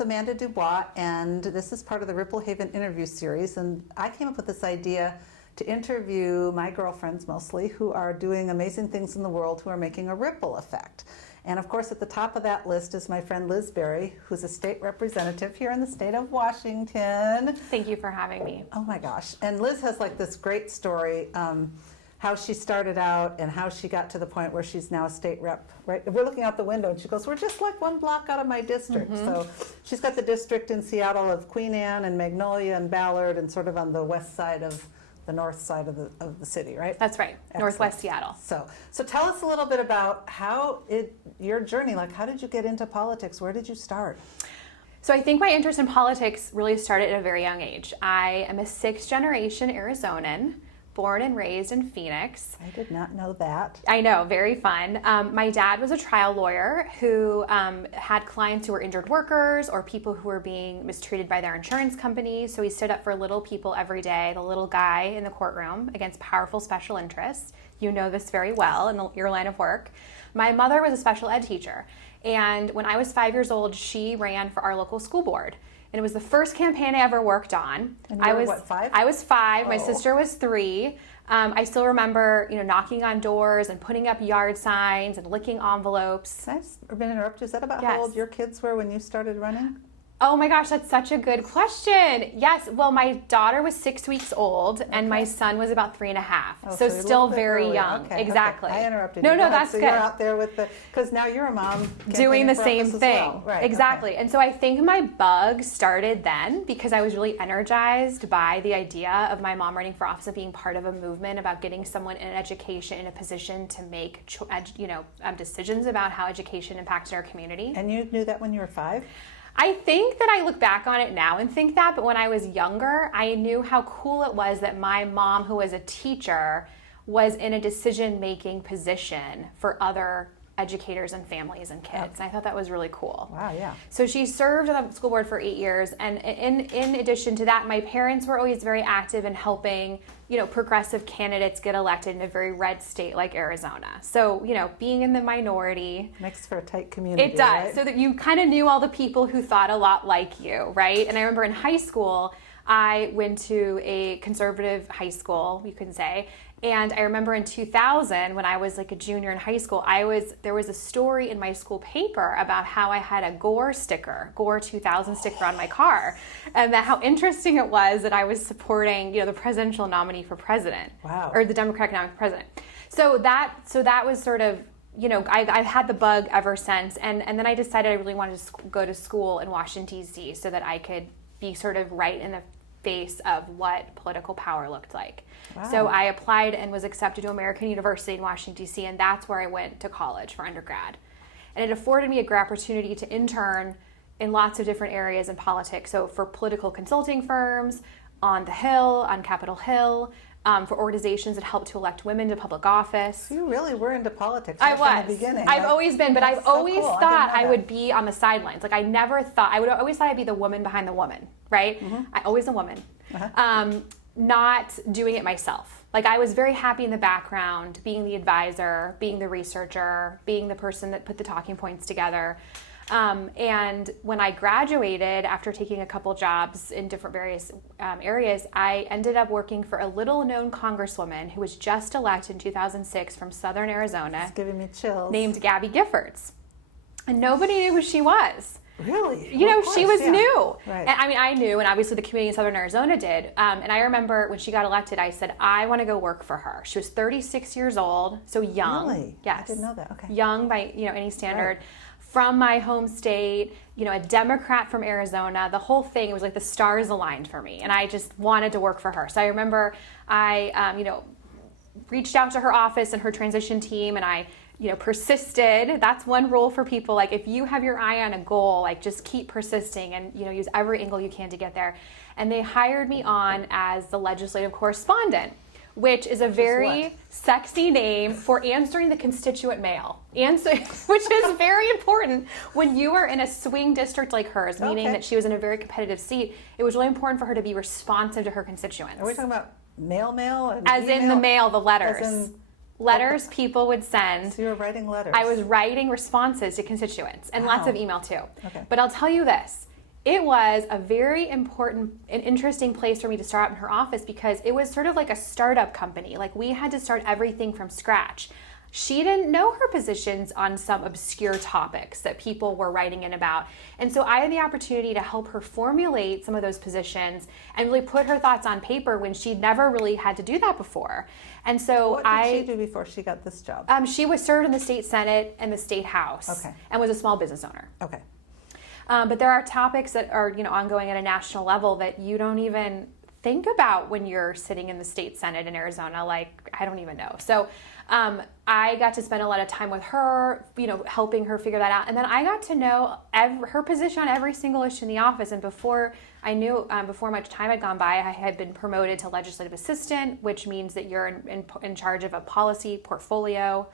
Amanda DuBois, and this is part of the Ripple Haven interview series, and I came up with this idea to interview my girlfriends mostly who are doing amazing things in the world, who are making a ripple effect. And of course at the top of that list is my friend Liz Berry, who's a state representative here in the state of Washington. Thank you for having me. Oh my gosh. And Liz has like this great story, how she started out and how she got to the point where she's now a state rep, right? We're looking out the window and she goes, we're just like one block out of my district. Mm-hmm. So she's got the district in Seattle of Queen Anne and Magnolia and Ballard and sort of on the west side of the north side of the city, right? That's right, excellent. Northwest Seattle. So tell us a little bit about your journey, like how did you get into politics? Where did you start? So I think my interest in politics really started at a very young age. I am a sixth generation Arizonan, born and raised in Phoenix. I did not know that. I know, very fun. My dad was a trial lawyer who had clients who were injured workers or people who were being mistreated by their insurance companies. So he stood up for little people every day, the little guy in the courtroom against powerful special interests. You know this very well in your line of work. My mother was a special ed teacher. And when I was 5 years old, she ran for our local school board. And it was the first campaign I ever worked on. And you were, what, 5? I was 5. Oh. My sister was 3. I still remember, knocking on doors and putting up yard signs and licking envelopes. Can I interrupt you? Is that about Yes. how old your kids were when you started running? Oh my gosh, that's such a good question. Yes, well, my daughter was 6 weeks old and my son was about 3.5. Oh, so still very young. Okay, exactly. Okay. I interrupted you. No, that's so good. You're out there with because now you're a mom doing the same thing. Well. Right. Exactly. Okay. And so I think my bug started then because I was really energized by the idea of my mom running for office and being part of a movement about getting someone in education in a position to make decisions about how education impacted our community. And you knew that when you were 5? I think that I look back on it now and think that, but when I was younger, I knew how cool it was that my mom, who was a teacher, was in a decision-making position for other educators and families and kids. I thought that was really cool. Wow, yeah. So she served on the school board for 8 years, and in addition to that, my parents were always very active in helping, progressive candidates get elected in a very red state like Arizona. So, being in the minority makes for a tight community. It does, right? So that you kind of knew all the people who thought a lot like you, right? And I remember in high school, I went to a conservative high school, you can say. And I remember in 2000, when I was like a junior in high school, there was a story in my school paper about how I had a Gore 2000 sticker on my car, and that how interesting it was that I was supporting, the presidential nominee for president, wow, or the Democratic nominee for president. So that was sort of, I've had the bug ever since, and then I decided I really wanted to go to school in Washington, D.C. so that I could be sort of right in the face of what political power looked like. Wow. So I applied and was accepted to American University in Washington, D.C., and that's where I went to college for undergrad. And it afforded me a great opportunity to intern in lots of different areas in politics. So for political consulting firms, on the Hill, on Capitol Hill, for organizations that help to elect women to public office. You really were into politics right from the beginning. I've always been, but I've always cool. thought I would be on the sidelines. Like I always thought I'd be the woman behind the woman, right? Mm-hmm. Always a woman. Uh-huh. Not doing it myself. Like I was very happy in the background, being the advisor, being the researcher, being the person that put the talking points together. And when I graduated, after taking a couple jobs in different various areas, I ended up working for a little-known congresswoman who was just elected in 2006 from Southern Arizona. It's giving me chills. Named Gaby Giffords. And nobody knew who she was. Really? She was new. Right. And I knew, and obviously the community in Southern Arizona did. And I remember when she got elected, I said, I want to go work for her. She was 36 years old, so young. Really? Yes. I didn't know that. Okay. Young by any standard. Right. From my home state, a Democrat from Arizona, the whole thing, it was like the stars aligned for me. And I just wanted to work for her. So I remember I, reached out to her office and her transition team, and I, persisted. That's one rule for people. Like, if you have your eye on a goal, like, just keep persisting and, use every angle you can to get there. And they hired me on as the legislative correspondent, which is a very sexy name for answering the constituent mail, which is very important when you are in a swing district like hers, meaning that she was in a very competitive seat. It was really important for her to be responsive to her constituents. Are we talking about mail? And as email? in the mail, the letters. As in, letters people would send. So you were writing letters. I was writing responses to constituents and lots of email too. Okay. But I'll tell you this. It was a very important and interesting place for me to start out in her office because it was sort of like a startup company. Like, we had to start everything from scratch. She didn't know her positions on some obscure topics that people were writing in about. And so I had the opportunity to help her formulate some of those positions and really put her thoughts on paper when she'd never really had to do that before. And so what did she do before she got this job? She was served in the state Senate and the state House and was a small business owner. Okay. But there are topics that are, ongoing at a national level that you don't even think about when you're sitting in the state Senate in Arizona. Like, I don't even know. So I got to spend a lot of time with her, helping her figure that out. And then I got to know her position on every single issue in the office. And before much time had gone by, I had been promoted to legislative assistant, which means that you're in charge of a policy portfolio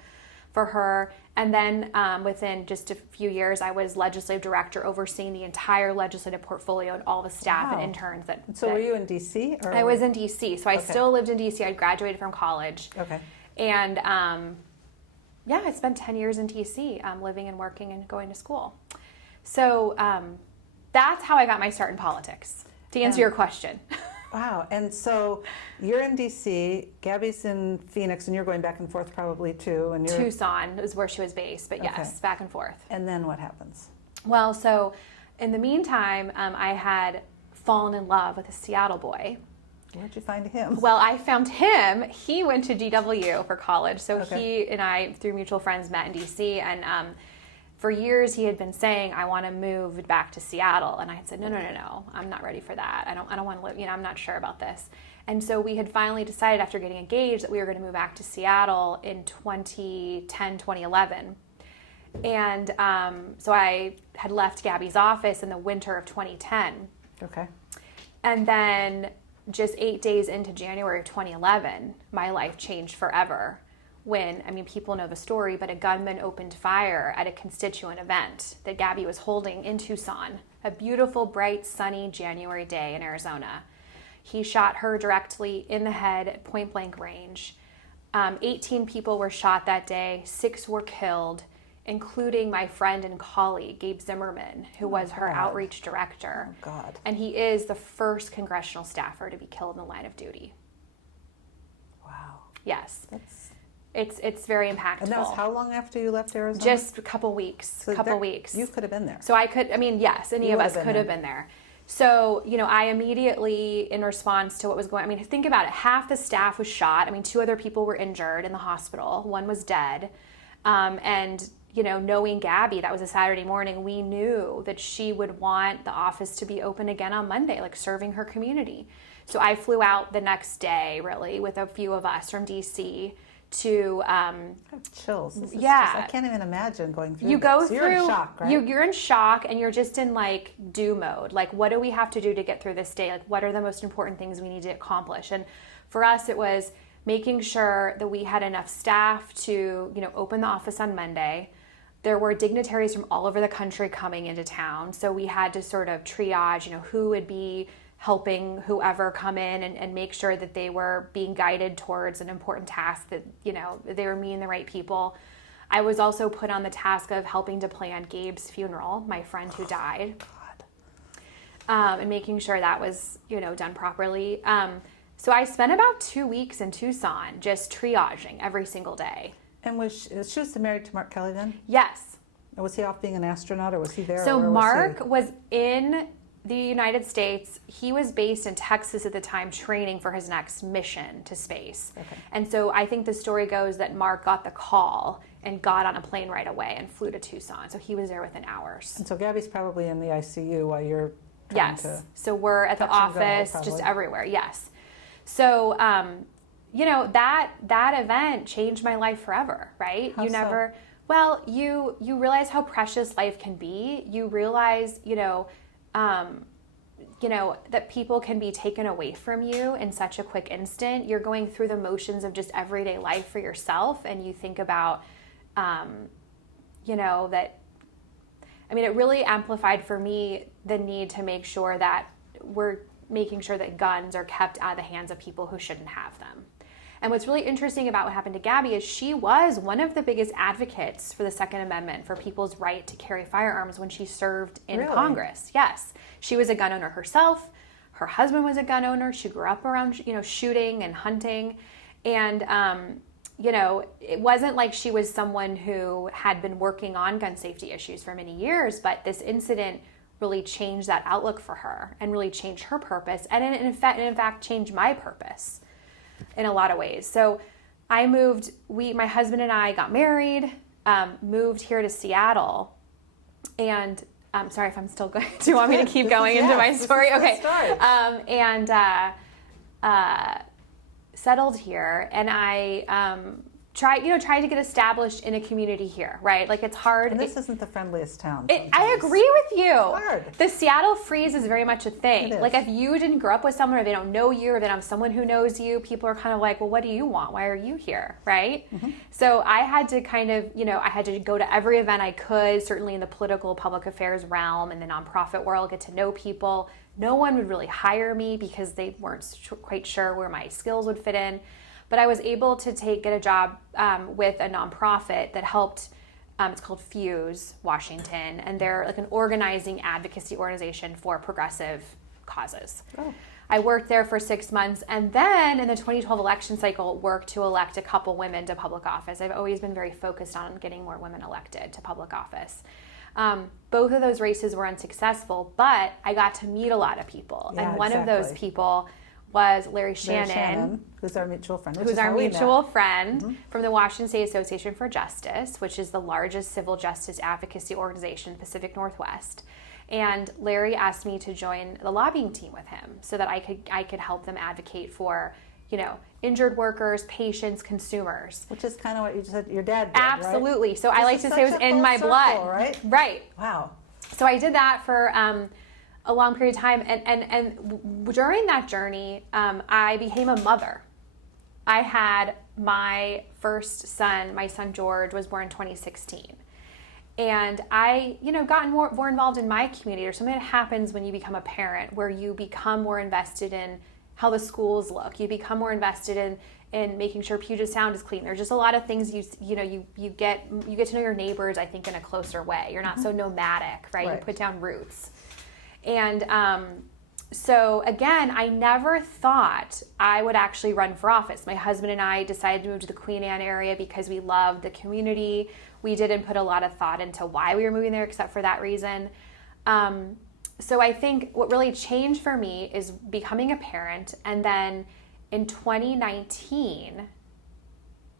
for her. And then within just a few years, I was legislative director overseeing the entire legislative portfolio and all the staff and interns. Were you in D.C.? I was in D.C. So I still lived in D.C. I graduated from college. Okay. And I spent 10 years in D.C. Living and working and going to school. So that's how I got my start in politics, to answer your question. Wow. And so you're in D.C., Gabby's in Phoenix, and you're going back and forth probably too. And Tucson is where she was based, but yes, back and forth. And then what happens? Well, so in the meantime, I had fallen in love with a Seattle boy. Where'd you find him? Well, I found him. He went to GW for college. So he and I, through mutual friends, met in D.C. And for years, he had been saying, I want to move back to Seattle. And I had said, no, I'm not ready for that. I don't want to live, I'm not sure about this. And so we had finally decided after getting engaged that we were going to move back to Seattle in 2010, 2011. And so I had left Gabby's office in the winter of 2010. Okay. And then just 8 days into January of 2011, my life changed forever. When, people know the story, but a gunman opened fire at a constituent event that Gabby was holding in Tucson, a beautiful, bright, sunny January day in Arizona. He shot her directly in the head at point blank range. 18 people were shot that day, 6 were killed, including my friend and colleague, Gabe Zimmerman, who was her outreach director. Oh, God. And he is the first congressional staffer to be killed in the line of duty. Wow. Yes. It's very impactful. And that was how long after you left Arizona? Just a couple weeks. Weeks. You could have been there. So I could, yes, any of us could have been there. So, I immediately, in response to what was going, think about it. Half the staff was shot. 2 other people were injured in the hospital. 1 was dead. And, knowing Gabby, that was a Saturday morning, we knew that she would want the office to be open again on Monday, like serving her community. So I flew out the next day, really, with a few of us from D.C., to I have chills. I can't even imagine going through. You go this. through. You're in shock, right? You're in shock, and you're just in like do mode. Like, what do we have to do to get through this day? Like, what are the most important things we need to accomplish? And for us, it was making sure that we had enough staff to, open the office on Monday. There were dignitaries from all over the country coming into town, so we had to sort of triage, who would be helping whoever come in and make sure that they were being guided towards an important task, that, they were meeting the right people. I was also put on the task of helping to plan Gabe's funeral, my friend who died. And making sure that was, done properly. So I spent about 2 weeks in Tucson just triaging every single day. And was she married to Mark Kelly then? Yes. Was he off being an astronaut, or was he there? So Mark was in the United States. He was based in Texas at the time, training for his next mission to space. Okay. And so I think the story goes that Mark got the call and got on a plane right away and flew to Tucson. So he was there within hours. And so Gabby's probably in the ICU while you're trying to... So we're at the office, just everywhere. Yes. So, that event changed my life forever, right? How so? Well, you realize how precious life can be. You realize, that people can be taken away from you in such a quick instant. You're going through the motions of just everyday life for yourself, and you think about, that, it really amplified for me the need to make sure that we're making sure that guns are kept out of the hands of people who shouldn't have them. And what's really interesting about what happened to Gabby is she was one of the biggest advocates for the Second Amendment, for people's right to carry firearms when she served in Congress. Yes. She was a gun owner herself. Her husband was a gun owner. She grew up around, shooting and hunting. And, it wasn't like she was someone who had been working on gun safety issues for many years, but this incident really changed that outlook for her and really changed her purpose. And in fact, changed my purpose in a lot of ways. So I moved, my husband and I got married, moved here to Seattle, and I'm sorry if I'm still going. Do you want me to keep going into my story? Okay. Settled here, and I tried to get established in a community here, right? Like, it's hard. And this isn't the friendliest town. I agree with you. It's hard. The Seattle freeze is very much a thing. It is. Like, if you didn't grow up with someone, or they don't know you, or they don't have someone who knows you, people are kind of like, well, what do you want? Why are you here, right? Mm-hmm. So I had to kind of, I had to go to every event I could, certainly in the political public affairs realm, in the nonprofit world, get to know people. No one would really hire me because they weren't quite sure where my skills would fit in. But I was able to get a job with a nonprofit that helped. It's called Fuse Washington, and they're like an organizing advocacy organization for progressive causes. Oh. I worked there for 6 months, and then in the 2012 election cycle, worked to elect a couple women to public office. I've always been very focused on getting more women elected to public office. Both of those races were unsuccessful, but I got to meet a lot of people, and one of those people was Larry Shannon, who's our mutual friend. From the Washington State Association for Justice, which is the largest civil justice advocacy organization in the Pacific Northwest. And Larry asked me to join the lobbying team with him so that I could help them advocate for, injured workers, patients, consumers. Which is kind of what you said your dad did, Absolutely. Right? So I like to say it was in my blood. Right? Right. Wow. So I did that for a long period of time, and during that journey, I became a mother. I had my first son. My son George was born in 2016, and I, gotten more involved in my community. There's something that happens when you become a parent, where you become more invested in how the schools look. You become more invested in making sure Puget Sound is clean. There's just a lot of things you get to know your neighbors, I think, in a closer way. You're not so nomadic, right? You put down roots. And so again, I never thought I would actually run for office. My husband and I decided to move to the Queen Anne area because we loved the community. We didn't put a lot of thought into why we were moving there except for that reason. So I think what really changed for me is becoming a parent. And then in 2019,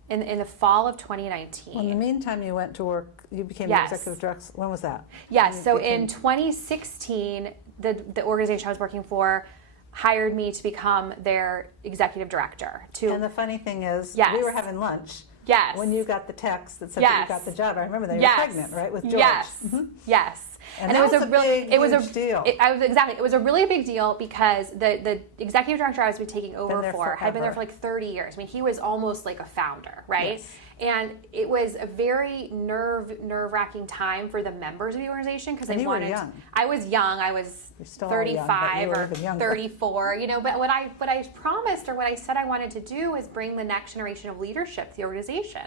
in the fall of 2019. Well, in the meantime, you went to work, you became the executive director. When was that? Yes, so in 2016, the organization I was working for hired me to become their executive director. And the funny thing is, we were having lunch. Yes. When you got the text that said that you got the job, I remember that you were pregnant, right, with George. Yes. Mm-hmm. Yes. And it was a huge deal. It was a really big deal because the executive director I was taking over for had been there for like 30 years. I mean, he was almost like a founder, right? Yes. And it was a very nerve-wracking time for the members of the organization because you were young. I was young. I was 35 or 34. But what I promised, or what I said I wanted to do, was bring the next generation of leadership to the organization.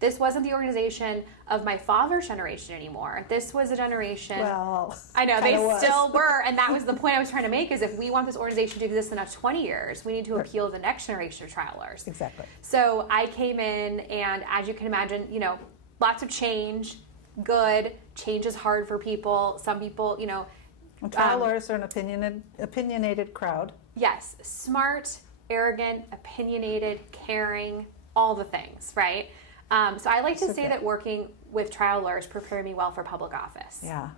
This wasn't the organization of my father's generation anymore. This was a generation. Well, I know they still were, and that was the point I was trying to make. Is if we want this organization to exist in the next 20 years, we need to appeal to the next generation of trialers. Exactly. So I came in, and as you can imagine, lots of change. Good change is hard for people. Some people, trial lawyers are an opinionated crowd. Yes, smart, arrogant, opinionated, caring, all the things, right? So I like to say that working with trial lawyers prepared me well for public office. Yeah.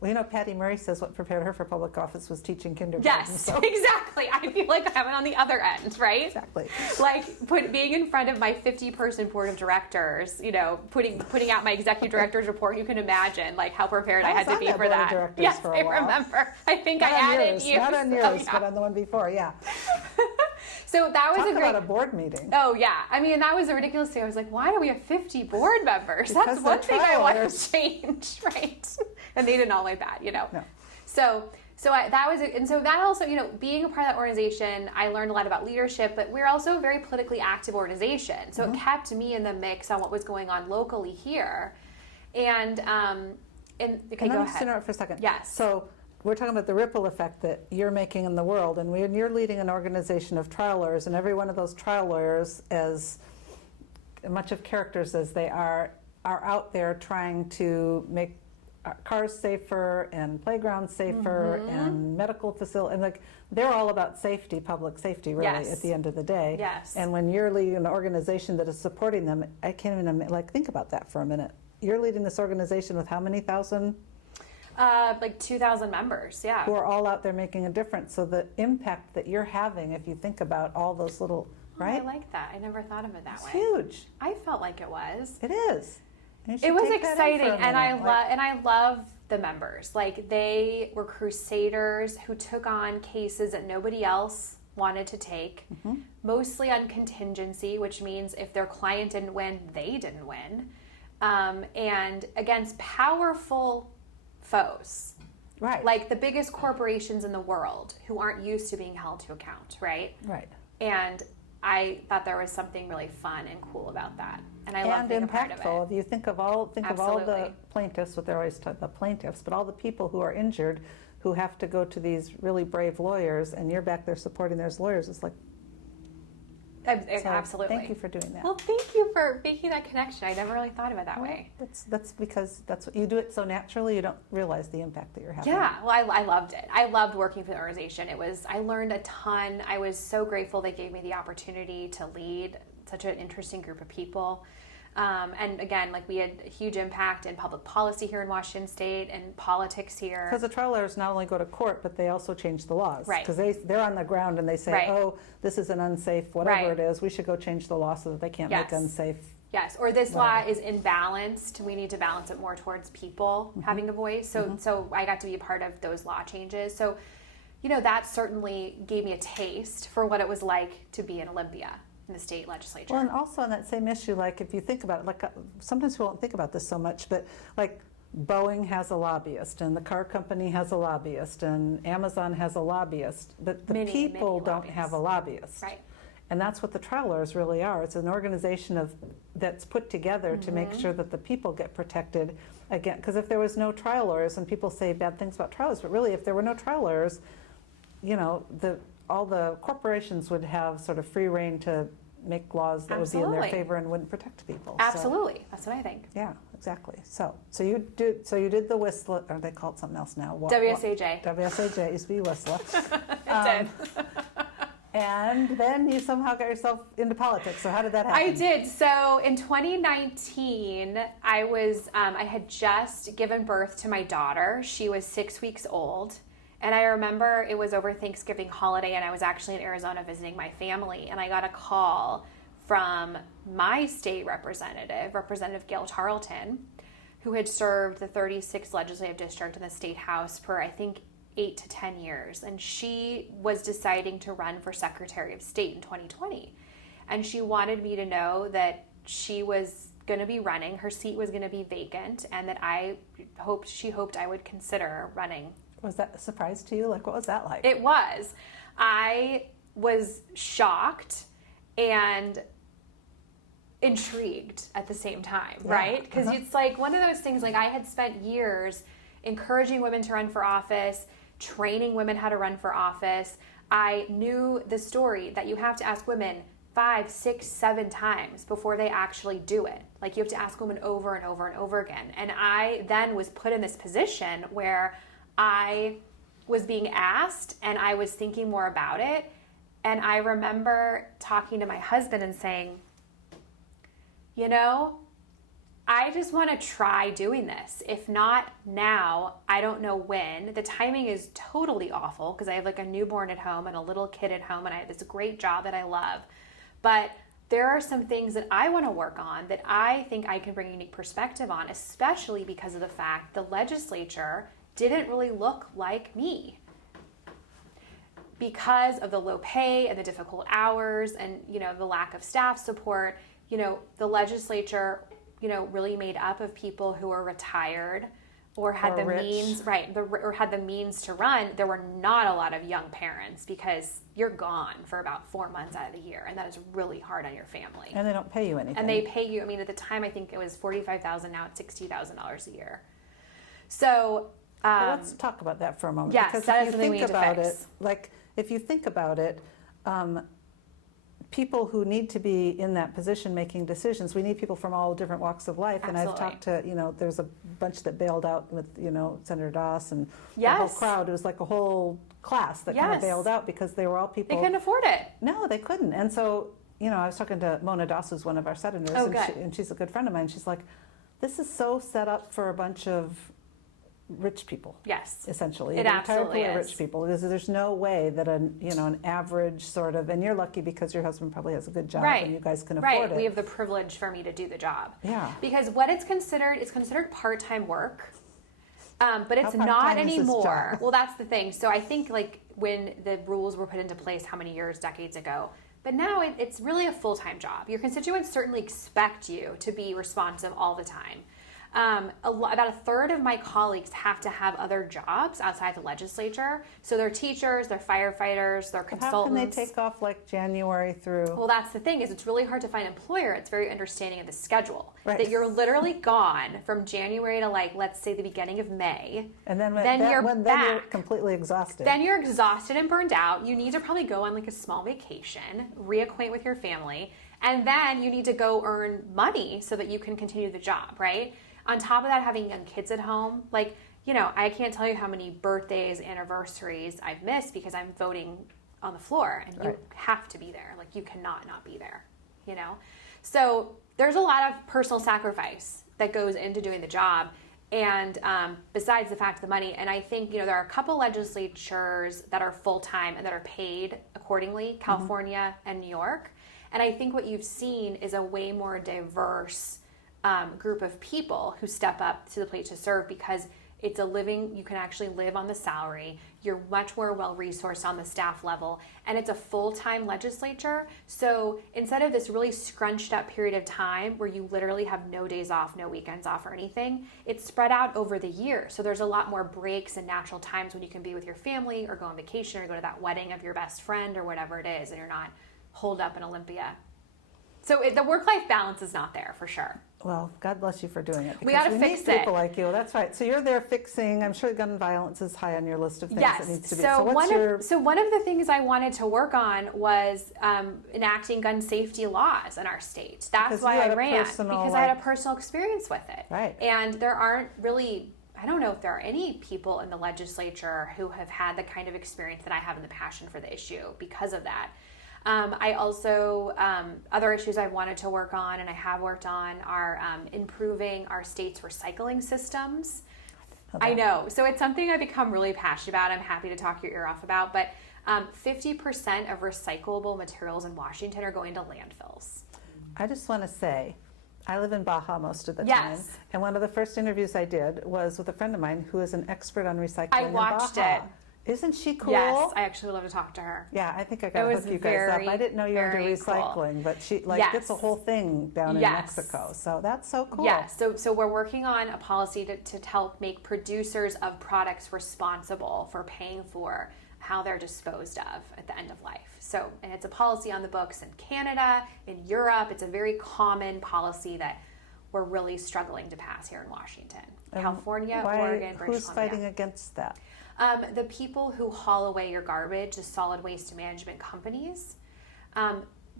Well, Patty Murray says what prepared her for public office was teaching kindergarten. Yes, so. exactly. I feel like I'm on the other end, right? Exactly. Like being in front of my 50-person board of directors, putting out my executive director's report. You can imagine like how prepared I had to be for that. Yes, I remember. I think I added you. Not on yours, but on the one before. Yeah. So that was Talk about a board meeting. Oh yeah, I mean that was a ridiculous thing. I was like, why do we have 50 board members? Because that's one thing I want to change, right? And they didn't all like that, No. So that was it. And so that also, being a part of that organization, I learned a lot about leadership, but we're also a very politically active organization. So it kept me in the mix on what was going on locally here. And okay, Can go I ahead. just interrupt for a second? Yes. So we're talking about the ripple effect that you're making in the world, and when you're leading an organization of trial lawyers, and every one of those trial lawyers, as much of characters as they are out there trying to make cars safer and playgrounds safer and medical facility, and like they're all about safety, public safety, really, Yes. at the end of the day. Yes. And when you're leading an organization that is supporting them, I can't even think about that for a minute. You're leading this organization with how many thousand? Like 2,000 members, yeah. Who are all out there making a difference. So the impact that you're having, if you think about all those little, right? I like that. I never thought of it that It's way. huge. I felt like it was. It is. And you should It was take that in exciting, for a and I minute. love the members. Like they were crusaders who took on cases that nobody else wanted to take, mostly on contingency, which means if their client didn't win, they didn't win, and against powerful foes. Right. Like the biggest corporations in the world who aren't used to being held to account, right? Right. And I thought there was something really fun and cool about that. And I love being a part of impactful. it. If you think of all the Absolutely. plaintiffs, what they're always the plaintiffs, but all the people who are injured, who have to go to these really brave lawyers, and you're back there supporting those lawyers. It's like, so Absolutely. Thank you for doing that. Well, thank you for making that connection. I never really thought of it that way. That's because that's what you do it so naturally. You don't realize the impact that you're having. Yeah, well, I loved it. I loved working for the organization. I learned a ton. I was so grateful they gave me the opportunity to lead such an interesting group of people. And again, like we had a huge impact in public policy here in Washington State and politics here. Because the trial lawyers not only go to court, but they also change the laws. Right. Because they're on the ground and they say, Right. oh, this is an unsafe, whatever Right. it is, we should go change the law so that they can't make Yes. unsafe. Yes, or this law is imbalanced. We need to balance it more towards people having a voice. So I got to be a part of those law changes. So, that certainly gave me a taste for what it was like to be in Olympia in the state legislature. Well, and also on that same issue, like if you think about it, like sometimes we won't think about this so much, but like Boeing has a lobbyist, and the car company has a lobbyist, and Amazon has a lobbyist, but the people don't lobbyists. have a lobbyist. Right. And that's what the trial lawyers really are. It's an organization that's put together to make sure that the people get protected again. Because if there was no trial lawyers, and people say bad things about trial lawyers, but really if there were no trial lawyers, all the corporations would have sort of free reign to make laws that would be in their Absolutely. favor and wouldn't protect people. Absolutely, that's what I think. Yeah, exactly. So you did the Whistler, or they call it something else now. WSAJ. WSAJ used to be Whistler. It did. And then you somehow got yourself into politics. So how did that happen? I did. So in 2019, I had just given birth to my daughter. She was 6 weeks old. And I remember it was over Thanksgiving holiday, and I was actually in Arizona visiting my family, and I got a call from my state representative, Representative Gail Tarleton, who had served the 36th legislative district in the state house for, I think, 8 to 10 years. And she was deciding to run for Secretary of State in 2020. And she wanted me to know that she was going to be running, her seat was going to be vacant, and that she hoped I would consider running. Was that a surprise to you? Like, what was that like? It was. I was shocked and intrigued at the same time, right? Because it's like one of those things, like I had spent years encouraging women to run for office, training women how to run for office. I knew the story that you have to ask women 5, 6, 7 times before they actually do it. Like you have to ask women over and over and over again. And I then was put in this position where I was being asked and I was thinking more about it. And I remember talking to my husband and saying, I just want to try doing this. If not now, I don't know when. The timing is totally awful because I have like a newborn at home and a little kid at home, and I have this great job that I love. But there are some things that I want to work on that I think I can bring a unique perspective on, especially because of the fact the legislature didn't really look like me. Because of the low pay and the difficult hours and, the lack of staff support, the legislature, really made up of people who were retired or had the rich. means, right, or had the means to run. There were not a lot of young parents because you're gone for about 4 months out of the year, and that is really hard on your family. And they don't pay you anything. And they pay you, at the time I think it was $45,000, now it's $60,000 a year. So let's talk about that for a moment. Yes, because that if is you something we think need to about fix. it, like if you think about it, people who need to be in that position making decisions, we need people from all different walks of life. And I've Absolutely. talked to, there's a bunch that bailed out with, Senator Doss and the Yes. whole crowd. It was like a whole class that kind of Yes. bailed out because they were all people. they couldn't afford it. No, they couldn't. And so, I was talking to Mona Doss, who's one of our senators, Oh, and, good. and she's a good friend of mine. She's like, this is so set up for a bunch of rich people. Yes. Essentially, It the entire absolutely pool of is. rich people. There's no way that an average sort of, and you're lucky because your husband probably has a good job Right. and you guys can afford Right. it. We have the privilege for me to do the job. Yeah. Because what it's considered part-time work, but it's How not part-time is this anymore. job? Well, that's the thing. So I think like when the rules were put into place, how many years, decades ago, but now it's really a full-time job. Your constituents certainly expect you to be responsive all the time. About a third of my colleagues have to have other jobs outside the legislature. So they're teachers, they're firefighters, they're But consultants. how can they take off like January through? Well, that's the thing is it's really hard to find an employer. It's very understanding of the schedule. Right. That you're literally gone from January to let's say the beginning of May. And then, then you're then back. you're completely exhausted. Then you're exhausted and burned out. You need to probably go on a small vacation, reacquaint with your family, and then you need to go earn money so that you can continue the job, right? On top of that, having young kids at home, I can't tell you how many birthdays, anniversaries I've missed because I'm voting on the floor and you Right. have to be there. You cannot not be there, So there's a lot of personal sacrifice that goes into doing the job. And besides the fact of the money, and I think, there are a couple legislatures that are full-time and that are paid accordingly, California and New York. And I think what you've seen is a way more diverse group of people who step up to the plate to serve because it's a living, you can actually live on the salary, you're much more well-resourced on the staff level, and it's a full-time legislature. So instead of this really scrunched up period of time where you literally have no days off, no weekends off or anything, it's spread out over the year. So there's a lot more breaks and natural times when you can be with your family or go on vacation or go to that wedding of your best friend or whatever it is, and you're not holed up in Olympia. So the work-life balance is not there for sure. Well, God bless you for doing it. We gotta we fix need it. people like you. That's right. So you're there fixing. I'm sure gun violence is high on your list of things that needs to be. So what's one of the things I wanted to work on was enacting gun safety laws in our state. That's Because why you I had a ran personal, because I had a personal experience with it. Right. And there aren't really. I don't know if there are any people in the legislature who have had the kind of experience that I have and the passion for the issue because of that. I also, other issues I've wanted to work on and I have worked on are improving our state's recycling systems. Okay. I know. So it's something I've become really passionate about. I'm happy to talk your ear off about. But 50% of recyclable materials in Washington are going to landfills. I just want to say, I live in Baja most of the time. Yes. And one of the first interviews I did was with a friend of mine who is an expert on recycling I in watched Baja. it. Isn't she cool? Yes, I actually love to talk to her. Yeah, I think I got to It was hook you guys up. very, I didn't know you were into very cool. recycling, but she Yes. gets a whole thing down in Yes. Mexico. So that's so cool. Yeah, so we're working on a policy to help make producers of products responsible for paying for how they're disposed of at the end of life. So, and it's a policy on the books in Canada, in Europe. It's a very common policy that we're really struggling to pass here in Washington. California, Oregon, British Who's Columbia. fighting against that? The people who haul away your garbage, the solid waste management companies,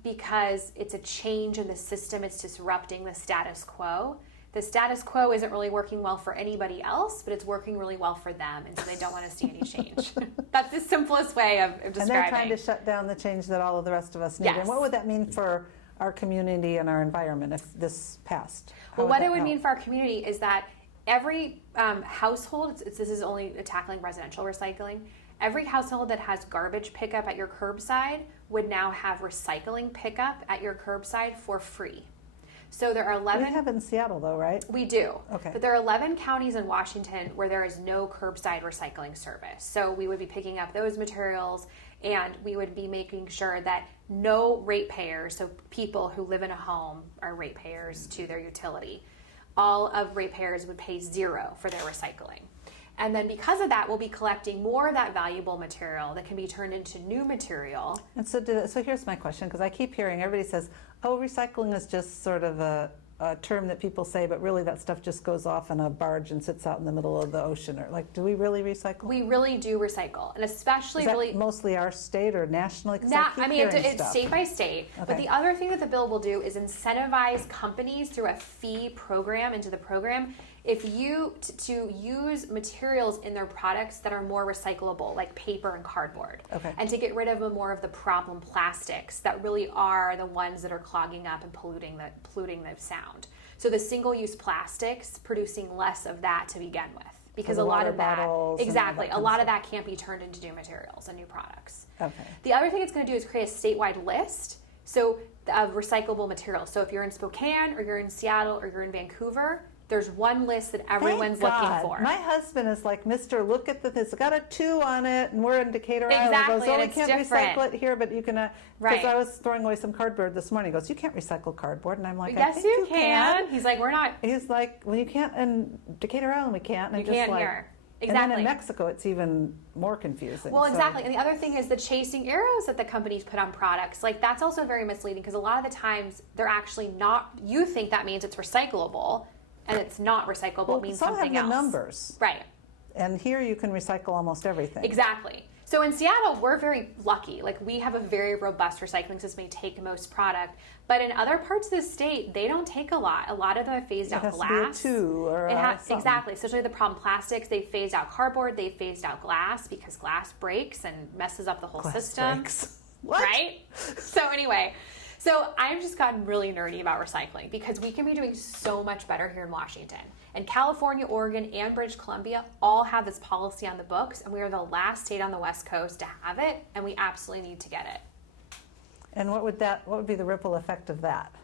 because it's a change in the system, it's disrupting the status quo. The status quo isn't really working well for anybody else, but it's working really well for them, and so they don't want to see any change. That's the simplest way of describing. And they're trying to shut down the change that all of the rest of us need. Yes. And what would that mean for our community and our environment if this passed? Well, what it would mean for our community is that every household, this is only tackling residential recycling, every household that has garbage pickup at your curbside would now have recycling pickup at your curbside for free. So there are 11. We have it in Seattle though, right? We do. Okay. But there are 11 counties in Washington where there is no curbside recycling service. So we would be picking up those materials, and we would be making sure that no ratepayers, so people who live in a home are ratepayers to their utility, all of ratepayers would pay zero for their recycling. And then because of that, we'll be collecting more of that valuable material that can be turned into new material. And so here's my question, because I keep hearing everybody says, oh, recycling is just sort of a term that people say, but really that stuff just goes off in a barge and sits out in the middle of the ocean. Or like, do we really recycle? We really do recycle, and especially is that really mostly our state or nationally? It's state by state. Okay. But the other thing that the bill will do is incentivize companies through a fee program into the program if you to use materials in their products that are more recyclable, like paper and cardboard, and to get rid of more of the problem plastics that really are the ones that are clogging up and polluting the sound. So the single-use plastics, producing less of that to begin with, because a lot of that can't be turned into new materials and new products. Okay. The other thing it's going to do is create a statewide list of recyclable materials. So if you're in Spokane or you're in Seattle or you're in Vancouver, there's one list that everyone's looking for. My husband is like, Mr. Look at this. It's got a 2 on it, and we're in Decatur, Iowa. Exactly, He goes, and we it's can't different. recycle it here, but you can. Because I was throwing away some cardboard this morning. He goes, you can't recycle cardboard, and I'm like, yes, I think you can. He's like, we're not. He's like, well, you can't in Decatur, Iowa, we can't. And you can't here. Exactly. And then in Mexico, it's even more confusing. Well, exactly. And the other thing is the chasing arrows that the companies put on products. Like, that's also very misleading, because a lot of the times they're actually not. You think that means it's recyclable, and it's not recyclable. Well, it means some something have the else. Numbers. Right. And here you can recycle almost everything. Exactly. So in Seattle, we're very lucky. Like, we have a very robust recycling system. We take most product. But in other parts of the state, they don't take a lot. A lot of them have phased out glass. To be a 2 or exactly. Especially the problem plastics. They've phased out cardboard. They've phased out glass, because glass breaks and messes up the whole system. Breaks. What? Right? So anyway, so I've just gotten really nerdy about recycling, because we can be doing so much better here in Washington. And California, Oregon, and British Columbia all have this policy on the books, and we are the last state on the West Coast to have it, and we absolutely need to get it. And what would be the ripple effect of that?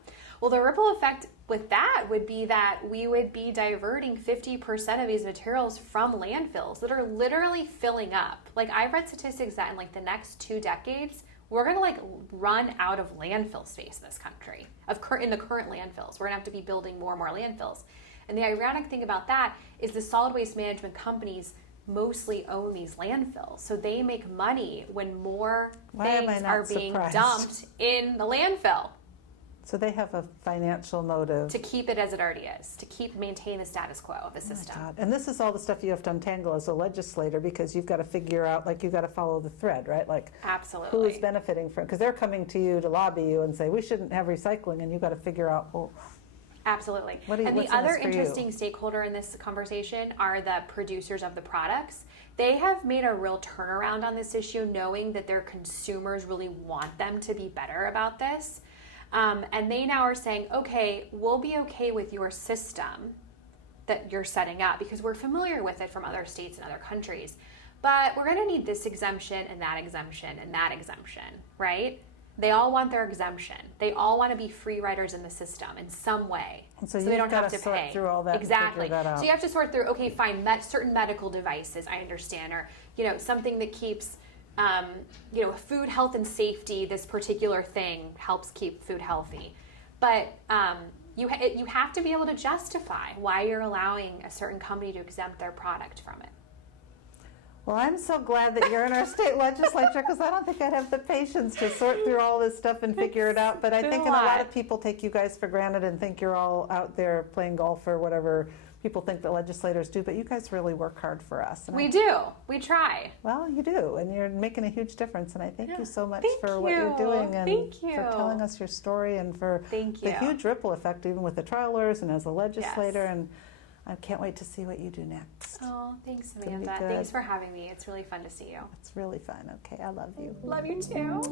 Well, the ripple effect with that would be that we would be diverting 50% of these materials from landfills that are literally filling up. Like, I've read statistics that in like the next 2 decades, we're going to like run out of landfill space in this country, in the current landfills. We're going to have to be building more and more landfills. And the ironic thing about that is the solid waste management companies mostly own these landfills. So they make money when more things are being dumped in the landfill. So they have a financial motive. To keep it as it already is, to maintain the status quo of the system. My God. And this is all the stuff you have to untangle as a legislator, because you've got to figure out, like, you've got to follow the thread, right? Like, absolutely. Who is benefiting from, because they're coming to you to lobby you and say, we shouldn't have recycling, and you've got to figure out, well, absolutely. And the other interesting stakeholder in this conversation are the producers of the products. They have made a real turnaround on this issue, knowing that their consumers really want them to be better about this. And they now are saying, okay, we'll be okay with your system that you're setting up, because we're familiar with it from other states and other countries. But we're going to need this exemption and that exemption and that exemption, right? They all want their exemption. They all want to be free riders in the system in some way, so they don't have to sort pay. Through all that exactly. And figure that out. So you have to sort through. Okay, fine. Certain medical devices, I understand, or something that keeps, food health and safety. This particular thing helps keep food healthy, but you have to be able to justify why you're allowing a certain company to exempt their product from it. Well, I'm so glad that you're in our state legislature, because I don't think I'd have the patience to sort through all this stuff and figure it out. But I think a lot of people take you guys for granted and think you're all out there playing golf or whatever people think that legislators do. But you guys really work hard for us. And we do. We try. Well, you do. And you're making a huge difference. And I thank you so much for what you. you're doing and for telling us your story and for the huge ripple effect, even with the trial lawyers and as a legislator. Yes. And I can't wait to see what you do next. Oh, thanks, Amanda. Thanks for having me. It's really fun to see you. It's really fun. Okay, I love you. Love you too.